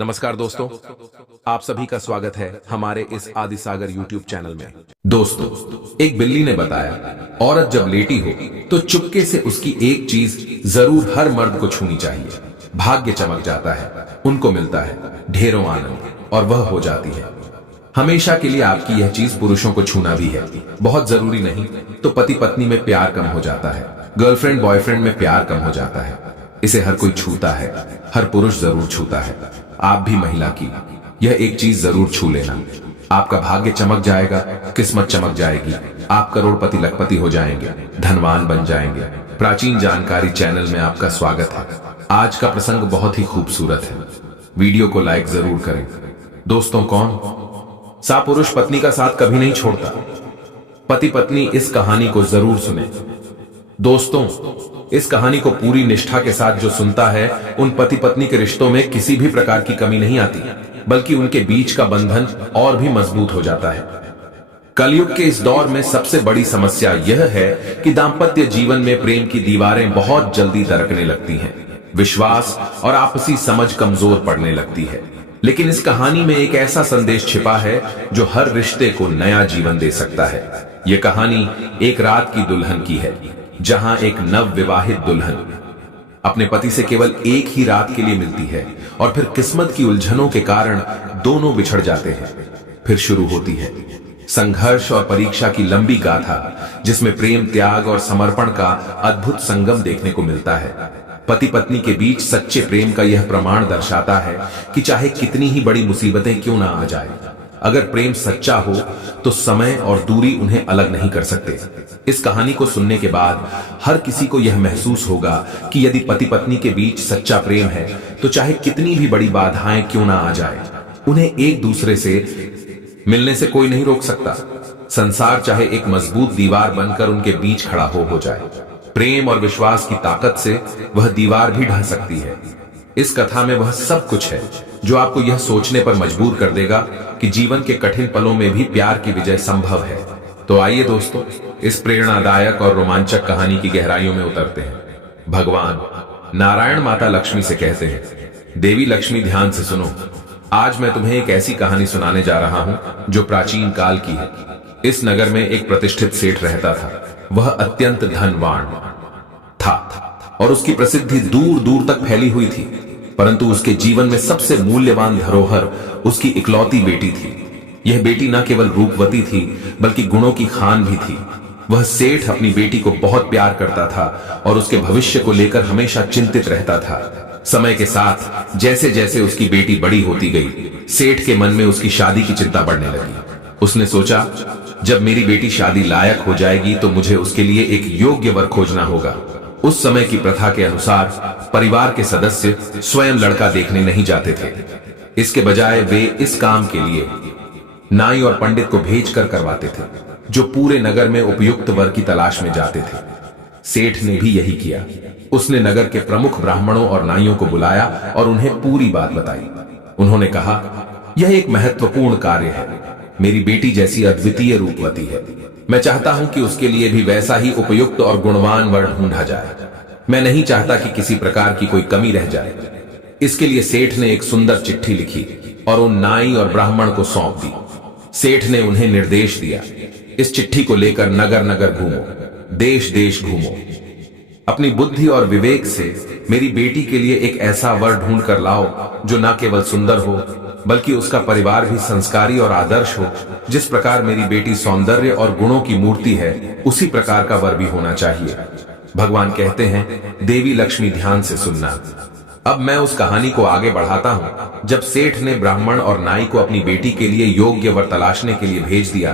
नमस्कार दोस्तों, आप सभी का स्वागत है हमारे इस आदि सागर यूट्यूब चैनल में। दोस्तों, एक बिल्ली ने बताया, औरत जब लेटी हो तो चुपके से उसकी एक चीज जरूर हर मर्द को छूनी चाहिए। भाग्य चमक जाता है, उनको मिलता है ढेरों आनंद और वह हो जाती है। हमेशा के लिए आपकी यह चीज पुरुषों को छूना भी है। बहुत जरूरी नहीं तो पति पत्नी में प्यार कम हो जाता है, गर्लफ्रेंड बॉयफ्रेंड में प्यार कम हो जाता है। इसे हर कोई छूता है, हर पुरुष जरूर छूता है। आप भी महिला की यह एक चीज जरूर छू लेना। आपका भाग्य चमक जाएगा, किस्मत चमक जाएगी, आप करोड़पति लखपति हो जाएंगे, धनवान बन जाएंगे। प्राचीन जानकारी चैनल में आपका स्वागत है। आज का प्रसंग बहुत ही खूबसूरत है, वीडियो को लाइक जरूर करें। दोस्तों, कौन सा पुरुष पत्नी का साथ कभी नहीं छोड़ता? पति पत्नी इस कहानी को जरूर सुने। दोस्तों, इस कहानी को पूरी निष्ठा के साथ जो सुनता है, उन पति पत्नी के रिश्तों में किसी भी प्रकार की कमी नहीं आती, बल्कि उनके बीच का बंधन और भी मजबूत हो जाता है। कलयुग के इस दौर में सबसे बड़ी समस्या यह है कि दाम्पत्य जीवन में प्रेम की दीवारें बहुत जल्दी दरकने लगती हैं, विश्वास और आपसी समझ कमजोर पड़ने लगती है। लेकिन इस कहानी में एक ऐसा संदेश छिपा है जो हर रिश्ते को नया जीवन दे सकता है। यह कहानी एक रात की दुल्हन की है, जहां एक नव विवाहित दुल्हन अपने पति से केवल एक ही रात के लिए मिलती है और फिर किस्मत की उलझनों के कारण दोनों बिछड़ जाते हैं। फिर शुरू होती है संघर्ष और परीक्षा की लंबी गाथा, जिसमें प्रेम, त्याग और समर्पण का अद्भुत संगम देखने को मिलता है। पति पत्नी के बीच सच्चे प्रेम का यह प्रमाण दर्शाता है कि चाहे कितनी ही बड़ी मुसीबतें क्यों ना आ जाए, अगर प्रेम सच्चा हो तो समय और दूरी उन्हें अलग नहीं कर सकते। इस कहानी को सुनने के बाद हर किसी को यह महसूस होगा कि यदि पति पत्नी के बीच सच्चा प्रेम है तो चाहे कितनी भी बड़ी बाधाएं क्यों ना आ जाए, उन्हें एक दूसरे से मिलने से कोई नहीं रोक सकता। संसार चाहे एक मजबूत दीवार बनकर उनके बीच खड़ा हो जाए, प्रेम और विश्वास की ताकत से वह दीवार भी ढह सकती है। इस कथा में वह सब कुछ है जो आपको यह सोचने पर मजबूर कर देगा कि जीवन के कठिन पलों में भी प्यार की विजय संभव है। तो आइए दोस्तों, इस प्रेरणादायक और रोमांचक कहानी की गहराइयों में उतरते हैं। भगवान नारायण माता लक्ष्मी से कहते हैं, देवी लक्ष्मी ध्यान से सुनो। आज मैं तुम्हें एक ऐसी कहानी सुनाने जा रहा हूं जो प्राचीन काल की है। इस नगर में एक प्रतिष्ठित सेठ रहता था। वह अत्यंत धनवान था और उसकी प्रसिद्धि दूर दूर तक फैली हुई थी, परंतु उसके जीवन में सबसे मूल्यवान धरोहर उसकी इकलौती बेटी थी। यह बेटी न केवल रूपवती थी, बल्कि गुणों की खान भी थी। वह सेठ अपनी बेटी को बहुत प्यार करता था और उसके भविष्य को लेकर हमेशा चिंतित रहता था। समय के साथ जैसे जैसे उसकी बेटी बड़ी होती गई, सेठ के मन में उसकी शादी की चिंता बढ़ने लगी। उसने सोचा, जब मेरी बेटी शादी लायक हो जाएगी तो मुझे उसके लिए एक योग्य वर खोजना होगा। उस समय की प्रथा के अनुसार परिवार के सदस्य स्वयं लड़का देखने नहीं जाते थे। इसके बजाय वे इस काम के लिए नाई और पंडित को भेजकर करवाते थे, जो पूरे नगर में उपयुक्त वर की तलाश में जाते थे। सेठ ने भी यही किया। उसने नगर के प्रमुख ब्राह्मणों और नाइयों को बुलाया और उन्हें पूरी बात बताई। उन्होंने कहा, यह एक महत्वपूर्ण कार्य है। मेरी बेटी जैसी अद्वितीय रूपवती है। मैं चाहता हूं कि उसके लिए भी वैसा ही उपयुक्त और गुणवान वर ढूंढा जाए। मैं नहीं चाहता कि किसी प्रकार की कोई कमी रह जाए। इसके लिए सेठ ने एक सुंदर चिट्ठी लिखी और उन नाई और ब्राह्मण को सौंप दी। सेठ ने उन्हें निर्देश दिया, इस चिट्ठी को लेकर नगर नगर घूमो, देश देश घूमो। अपनी बुद्धि और विवेक से मेरी बेटी के लिए एक ऐसा वर ढूंढ कर लाओ जो न केवल सुंदर हो, बल्कि उसका परिवार भी संस्कारी और आदर्श हो। जिस प्रकार मेरी बेटी सौंदर्य और गुणों की मूर्ति है, उसी प्रकार का वर भी होना चाहिए। भगवान कहते हैं, देवी लक्ष्मी ध्यान से सुनना। अब मैं उस कहानी को आगे बढ़ाता हूं। जब सेठ ने ब्राह्मण और नाई को अपनी बेटी के लिए योग्य वर तलाशने के लिए भेज दिया,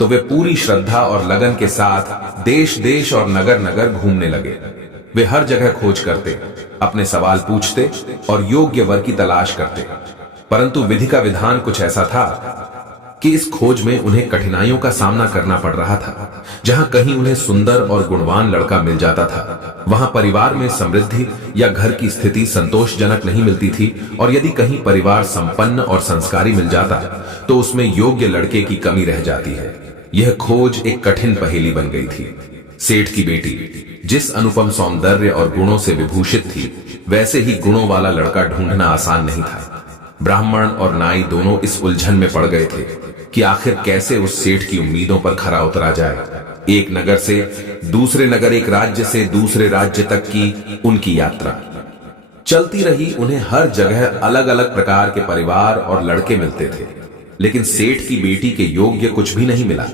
तो वे पूरी श्रद्धा और लगन के साथ देश देश और नगर नगर घूमने लगे। वे हर जगह खोज करते, अपने सवाल पूछते और योग्य वर की तलाश करते। परंतु विधि का विधान कुछ ऐसा था कि इस खोज में उन्हें कठिनाइयों का सामना करना पड़ रहा था। जहां कहीं उन्हें सुंदर और गुणवान लड़का मिल जाता था, वहां परिवार में समृद्धि या घर की स्थिति संतोषजनक नहीं मिलती थी, और यदि कहीं परिवार संपन्न और संस्कारी मिल जाता तो उसमें योग्य लड़के की कमी रह जाती है। यह खोज एक कठिन पहेली बन गई थी। सेठ की बेटी जिस अनुपम सौंदर्य और गुणों से विभूषित थी, वैसे ही गुणों वाला लड़का ढूंढना आसान नहीं था। ब्राह्मण और नाई दोनों इस उलझन में पड़ गए थे कि आखिर कैसे उस सेठ की उम्मीदों पर खरा उतरा जाए। एक नगर से दूसरे नगर, एक राज्य से दूसरे राज्य तक की उनकी यात्रा चलती रही। उन्हें हर जगह अलग अलग प्रकार के परिवार और लड़के मिलते थे, लेकिन सेठ की बेटी के योग्य कुछ भी नहीं मिला।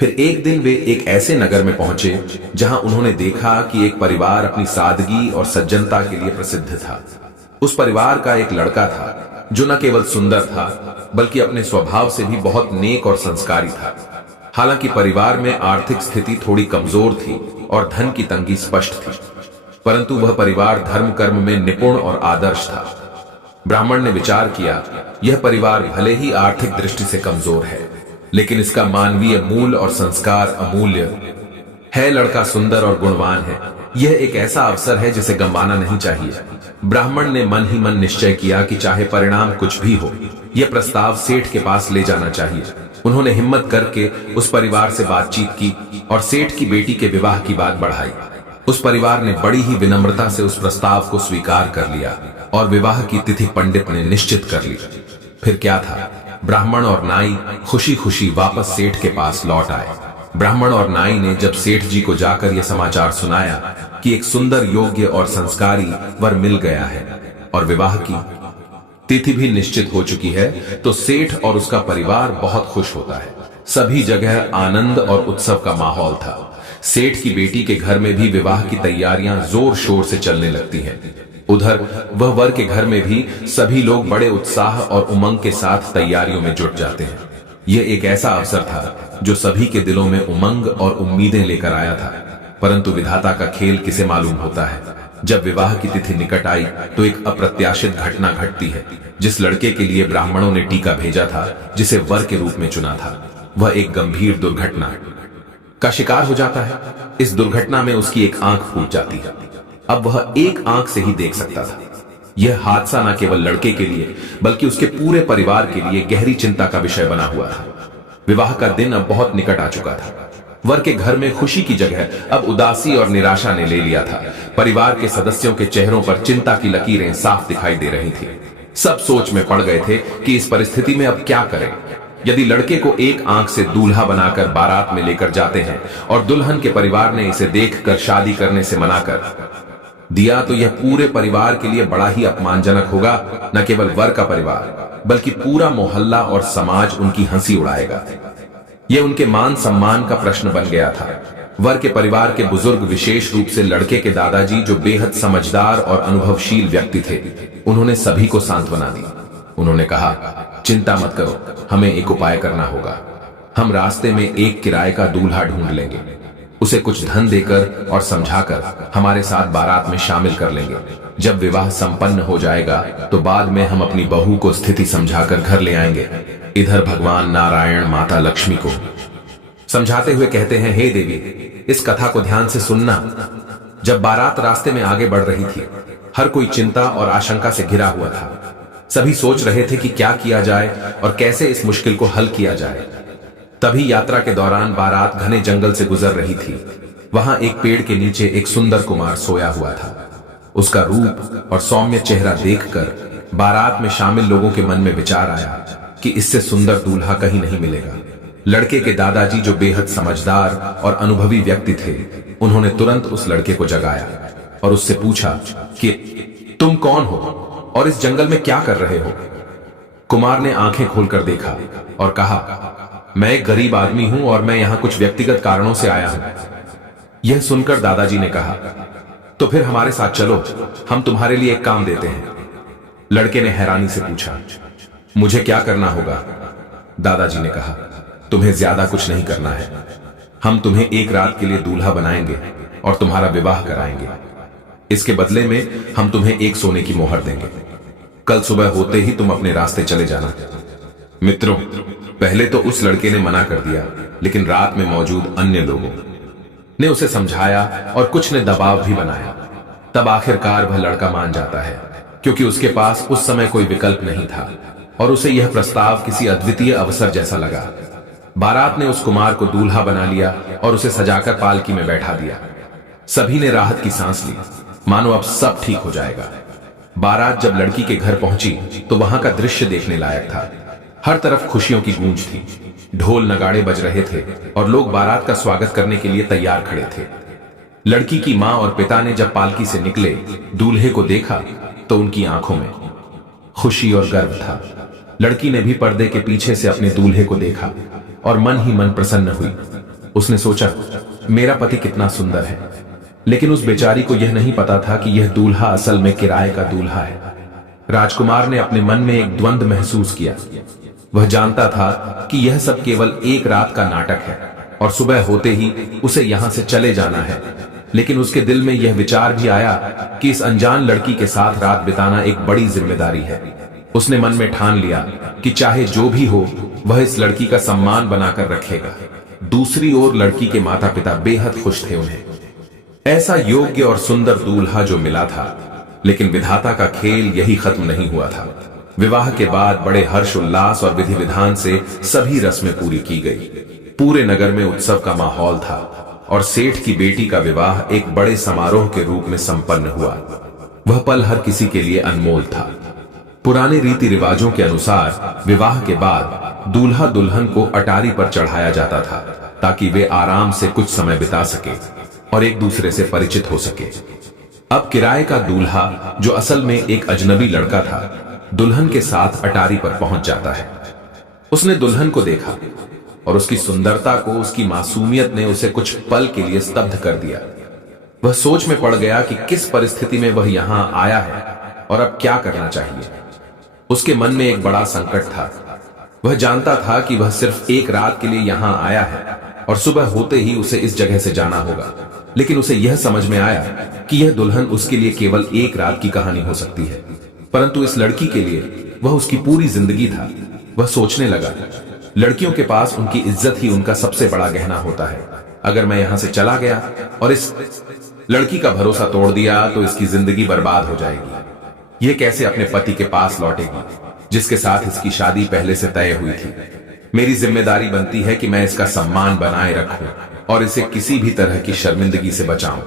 फिर एक दिन वे एक ऐसे नगर में पहुंचे जहां उन्होंने देखा कि एक परिवार अपनी सादगी और सज्जनता के लिए प्रसिद्ध था। उस परिवार का एक लड़का था जो न केवल सुंदर था बल्कि अपने स्वभाव से भी बहुत नेक और संस्कारी था। हालांकि परिवार में आर्थिक स्थिति थोड़ी कमजोर थी और धन की तंगी स्पष्ट थी, परंतु वह परिवार धर्म कर्म में निपुण और आदर्श था। ब्राह्मण ने विचार किया, यह परिवार भले ही आर्थिक दृष्टि से कमजोर है, लेकिन इसका मानवीय मूल और संस्कार अमूल्य है। लड़का सुंदर और गुणवान है, यह एक ऐसा अवसर है जिसे गंवाना नहीं चाहिए। ब्राह्मण ने मन ही मन निश्चय किया कि चाहे परिणाम कुछ भी हो, यह प्रस्ताव सेठ के पास ले जाना चाहिए। उन्होंने हिम्मत करके उस परिवार से बातचीत की और सेठ की बेटी के विवाह की बात बढ़ाई। उस परिवार ने बड़ी ही विनम्रता से उस प्रस्ताव को स्वीकार कर लिया और विवाह की तिथि पंडित ने निश्चित कर ली। फिर क्या था, ब्राह्मण और नाई खुशी खुशी वापस सेठ के पास लौट आए। ब्राह्मण और नाई ने जब सेठ जी को जाकर यह समाचार सुनाया कि एक सुंदर, योग्य और संस्कारी वर मिल गया है और विवाह की तिथि भी निश्चित हो चुकी है, तो सेठ और उसका परिवार बहुत खुश होता है। सभी जगह आनंद और उत्सव का माहौल था। सेठ की बेटी के घर में भी विवाह की तैयारियां जोर शोर से चलने लगती हैं। उधर वह वर के घर में भी सभी लोग बड़े उत्साह और उमंग के साथ तैयारियों में जुट जाते हैं। यह एक ऐसा अवसर था जो सभी के दिलों में उमंग और उम्मीदें लेकर आया था, परंतु विधाता का खेल किसे मालूम होता है। जब विवाह की तिथि निकट आई तो एक अप्रत्याशित घटना घटती है। जिस लड़के के लिए ब्राह्मणों ने टीका भेजा था, जिसे वर के रूप में चुना था, वह एक गंभीर दुर्घटना का शिकार हो जाता है। इस दुर्घटना में उसकी एक आंख फूट जाती है। अब वह एक आंख से ही देख सकता था। यह हादसा न केवल लड़के के लिए बल्कि उसके पूरे परिवार के लिए गहरी चिंता का विषय बना हुआ था। विवाह का दिन अब बहुत निकट आ चुका था। वर के घर में खुशी की जगह अब उदासी और निराशा ने ले लिया था। परिवार के सदस्यों के चेहरों पर चिंता की लकीरें साफ दिखाई दे रही थी। सब सोच में पड़ गए थे कि इस परिस्थिति में अब क्या करें। यदि लड़के को एक आंख से दूल्हा बनाकर बारात में लेकर जाते हैं और दुल्हन के परिवार ने इसे देखकर शादी करने से मना कर दिया, तो यह पूरे परिवार के लिए बड़ा ही अपमानजनक होगा। न केवल वर का परिवार बल्कि पूरा मोहल्ला और समाज उनकी हंसी उड़ाएगा। यह उनके मान सम्मान का प्रश्न बन गया था। वर के परिवार के बुजुर्ग, विशेष रूप से लड़के के दादाजी, जो बेहद समझदार और अनुभवशील व्यक्ति थे, उन्होंने सभी को सांत्वना दी। उन्होंने कहा, चिंता मत करो, हमें एक उपाय करना होगा। हम रास्ते में एक किराए का दूल्हा ढूंढ लेंगे, उसे कुछ धन देकर और समझाकर हमारे साथ बारात में शामिल कर लेंगे। जब विवाह संपन्न हो जाएगा तो बाद में हम अपनी बहू को स्थिति समझाकर घर ले आएंगे। इधर भगवान नारायण माता लक्ष्मी को समझाते हुए कहते हैं, हे देवी, इस कथा को ध्यान से सुनना। जब बारात रास्ते में आगे बढ़ रही थी, हर कोई चिंता और आशंका से घिरा हुआ था। सभी सोच रहे थे कि क्या किया जाए और कैसे इस मुश्किल को हल किया जाए। तभी यात्रा के दौरान बारात घने जंगल से गुजर रही थी। वहां एक पेड़ के नीचे एक सुंदर कुमार सोया हुआ था। उसका रूप और सौम्य चेहरा देखकर बारात में शामिल लोगों के मन में विचार आया कि इससे सुंदर दूल्हा कहीं नहीं मिलेगा। लड़के के दादाजी, जो बेहद समझदार और अनुभवी व्यक्ति थे, उन्होंने तुरंत उस लड़के को जगाया और उससे पूछा कि तुम कौन हो और इस जंगल में क्या कर रहे हो। कुमार ने आंखें खोलकर देखा और कहा, मैं एक गरीब आदमी हूं और मैं यहां कुछ व्यक्तिगत कारणों से आया हूं। यह सुनकर दादाजी ने कहा, तो फिर हमारे साथ चलो, हम तुम्हारे लिए एक काम देते हैं। लड़के ने हैरानी से पूछा, मुझे क्या करना होगा? दादाजी ने कहा, तुम्हें ज्यादा कुछ नहीं करना है। हम तुम्हें एक रात के लिए दूल्हा बनाएंगे और तुम्हारा विवाह कराएंगे। इसके बदले में हम तुम्हें एक सोने की मोहर देंगे। कल सुबह होते ही तुम अपने रास्ते चले जाना। मित्रों, पहले तो उस लड़के ने मना कर दिया, लेकिन रात में मौजूद अन्य लोगों ने उसे समझाया और कुछ ने दबाव भी बनाया। तब आखिरकार वह लड़का मान जाता है, क्योंकि उसके पास उस समय कोई विकल्प नहीं था और उसे यह प्रस्ताव किसी अद्वितीय अवसर जैसा लगा। बारात ने उस कुमार को दूल्हा बना लिया और उसे सजाकर पालकी में बैठा दिया। सभी ने राहत की सांस ली, मानो अब सब ठीक हो जाएगा। बारात जब लड़की के घर पहुंची तो वहां का दृश्य देखने लायक था। हर तरफ खुशियों की गूंज थी, ढोल नगाड़े बज रहे थे और लोग बारात का स्वागत करने के लिए तैयार खड़े थे। लड़की की मां और पिता ने जब पालकी से निकले दूल्हे को देखा तो उनकी आंखों में खुशी और गर्व था। लड़की ने भी पर्दे के पीछे से अपने दूल्हे को देखा और मन ही मन प्रसन्न हुई। उसने सोचा, मेरा पति कितना सुंदर है। लेकिन उस बेचारी को यह नहीं पता था कि यह दूल्हा असल में किराए का दूल्हा है। राजकुमार ने अपने मन में एक द्वंद्व महसूस किया। वह जानता था कि यह सब केवल एक रात का नाटक है और सुबह होते ही उसे यहां से चले जाना है। लेकिन उसके दिल में यह विचार भी आया कि इस अनजान लड़की के साथ रात बिताना एक बड़ी जिम्मेदारी है। उसने मन में ठान लिया कि चाहे जो भी हो वह इस लड़की का सम्मान बनाकर रखेगा। दूसरी ओर लड़की के माता पिता बेहद खुश थे। उन्हें ऐसा योग्य और सुंदर दूल्हा जो मिला था। लेकिन विधाता का खेल यही खत्म नहीं हुआ था। विवाह के बाद बड़े हर्ष उल्लास और विधि विधान से सभी रस्में पूरी की गई। पूरे नगर में उत्सव का माहौल था और सेठ की बेटी का विवाह एक बड़े समारोह के रूप में संपन्न हुआ। वह पल हर किसी के लिए अनमोल था। पुराने रीति रिवाजों के अनुसार विवाह के बाद दूल्हा दुल्हन को अटारी पर चढ़ाया जाता था ताकि वे आराम से कुछ समय बिता सके और एक दूसरे से परिचित हो सके। अब किराए का दूल्हा, जो असल में एक अजनबी लड़का था, दुल्हन के साथ अटारी पर पहुंच जाता है। उसने दुल्हन को देखा और उसकी सुंदरता को, उसकी मासूमियत ने उसे कुछ पल के लिए स्तब्ध कर दिया। वह सोच में पड़ गया कि किस परिस्थिति में वह यहां आया है और अब क्या करना चाहिए। उसके मन में एक बड़ा संकट था। वह जानता था कि वह सिर्फ एक रात के लिए यहां आया है और सुबह होते ही उसे इस जगह से जाना होगा। लेकिन उसे यह समझ में आया कि यह दुल्हन उसके लिए केवल एक रात की कहानी हो सकती है, परंतु इस लड़की के लिए वह उसकी पूरी जिंदगी था। वह सोचने लगा, लड़कियों के पास उनकी इज्जत ही उनका सबसे बड़ा गहना होता है। अगर मैं यहां से चला गया और इस लड़की का भरोसा तोड़ दिया तो इसकी जिंदगी बर्बाद हो जाएगी। यह कैसे अपने पति के पास लौटेगी जिसके साथ इसकी शादी पहले से तय हुई थी। मेरी जिम्मेदारी बनती है कि मैं इसका सम्मान बनाए रखूं और इसे किसी भी तरह की शर्मिंदगी से बचाऊं।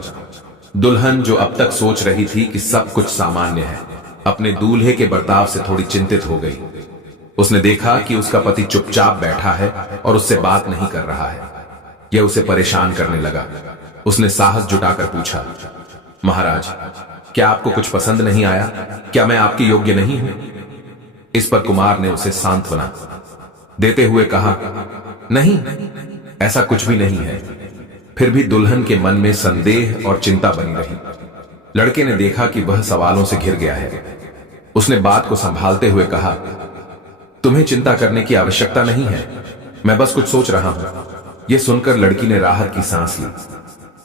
दुल्हन, जो अब तक सोच रही थी कि सब कुछ सामान्य है, अपने दूल्हे के बर्ताव से थोड़ी चिंतित हो गई। उसने देखा कि उसका पति चुपचाप बैठा है और उससे बात नहीं कर रहा है। यह उसे परेशान करने लगा। उसने साहस जुटाकर पूछा, महाराज, क्या आपको कुछ पसंद नहीं आया? क्या मैं आपके योग्य नहीं हूं? इस पर कुमार ने उसे सांत्वना देते हुए कहा, नहीं, ऐसा कुछ भी नहीं है। फिर भी दुल्हन के मन में संदेह और चिंता बनी रही। लड़के ने देखा कि वह सवालों से घिर गया है। उसने बात को संभालते हुए कहा, तुम्हें चिंता करने की आवश्यकता नहीं है, मैं बस कुछ सोच रहा हूं। यह सुनकर लड़की ने राहत की सांस ली,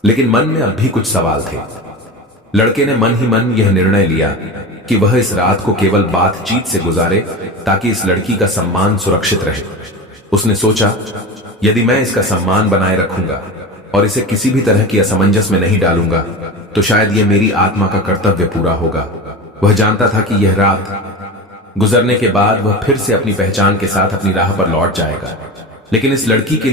लेकिन मन में अब भी कुछ सवाल थे। लड़के ने मन ही मन यह निर्णय लिया कि वह इस रात को केवल बातचीत से गुजारे ताकि इस लड़की का सम्मान सुरक्षित रहे। उसने सोचा, यदि मैं इसका सम्मान बनाए रखूंगा और इसे किसी भी तरह की असमंजस में नहीं डालूंगा तो शायद यह मेरी आत्मा का कर्तव्य पूरा होगा। वह जानता था कि यह रात गुजरने के बाद वह फिर से अपनी पहचान के साथ अपनी राह पर लौट जाएगा। लेकिन इस लड़की के